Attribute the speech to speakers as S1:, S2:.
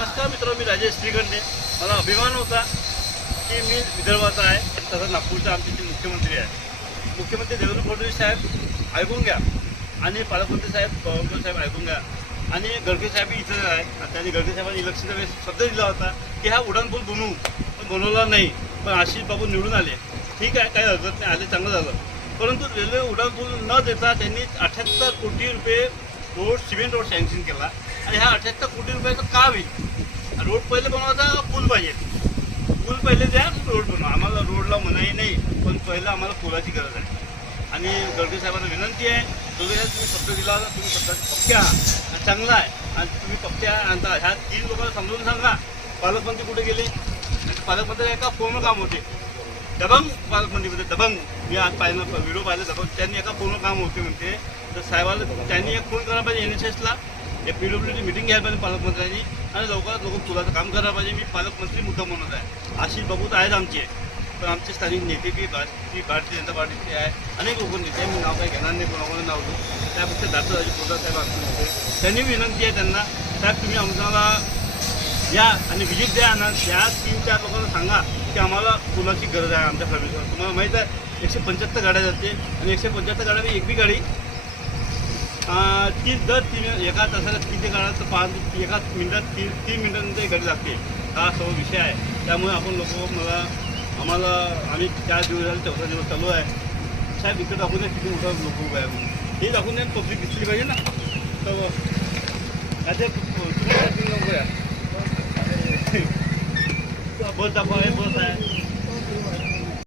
S1: नमस्कार मित्र मी राजेश श्रीखंडे मला अभिमान होता की मी विदर्भाचा आहे तसं नागपूरचा आमचे जे मुख्यमंत्री आहे. मुख्यमंत्री देवेंद्र फडणवीस साहेब ऐकून घ्या. आणि पालकमंत्री साहेब पवारकर साहेब ऐकून घ्या. आणि गडकरी साहेब इथं आहे आणि त्यांनी गडकरी साहेबांनी इलेक्शनच्या वेळेस शब्द दिला होता की हा उडानपूल बनवू पण बनवला नाही. पण आशिष बाबू निवडून आले. ठीक आहे काही हरकत नाही आले चांगलं झालं. परंतु रेल्वे उडानपूल न देता त्यांनी अठ्याहत्तर कोटी रुपये रोड सिमेंट रोड सँक्शन केला. आणि ह्या अठ्याहत्तर कोटी रुपयाचं का होईल? रोड पहिले बनवायचा पूल पाहिजे? पूल पहिले द्या रोड बनवा. आम्हाला रोडला मनाई नाही पण पहिलं आम्हाला पुलाची गरज आहे. आणि गडकरी साहेबांना विनंती आहे दोघे तुम्ही शब्द दिला होता तुम्ही शब्दाचे पक्के आहात. चांगला आहे. आणि तुम्ही पक्के आहात. ह्या तीन लोकांना समजून सांगा पालकमंत्री कुठे गेले? आणि पालकमंत्री एका पूर्ण काम होते. दबंग पालकमंत्रीमध्ये दबंग. मी आज पाहिलं व्हिडिओ पाहिलं दबंग. त्यांनी एका पूर्ण काम होते म्हणते तर साहेबाला त्यांनी एक फोन करायला पाहिजे एन एस एसला एक पी डब्ल्यू डी मिटिंग घ्यायला पाहिजे पालकमंत्र्यांनी. आणि लवकरात लवकर पुलाचं काम करायला पाहिजे. मी पालकमंत्री मुद्दा म्हणत आहे. अशी बघूत तर आहेत आमचे. पण आमचे स्थानिक नेते की भारतीय भारतीय जनता पार्टीचे आहे. अनेक लोक नेते. मी नाव काही घेणार नाही कोणाकोणा नाव देऊ त्यापेक्षा दाताराजी पोटा साहेब आमचे नेते. त्यांनी विनंती आहे त्यांना. साहेब तुम्ही आमच्याला या आणि विजिट द्या ना त्या तीन चार लोकांना सांगा की आम्हाला पुलाची गरज आहे आमच्या सर्व्हिसवर तुम्हाला माहीत आहे एकशे पंच्याहत्तर गाड्या जाते आणि एकशे पंच्याहत्तर गाड्या एक बी गाडी ती दर तीन एका तासाला किती काळात पाच एका मिनिटात तीन तीन मिनिटानंतर घरी लागते हा सर्व विषय आहे. त्यामुळे आपण लोक मला आम्हाला आम्ही चार दिवस झाले चौथा दिवस चालू आहे. साहेब इकडे दाखवून द्या किती मोठा लोक उभा आहे म्हणून. हे दाखवून द्या पब्लिक दिसली पाहिजे ना. तर आता तुम्ही या बस दाखवा हे बस आहे.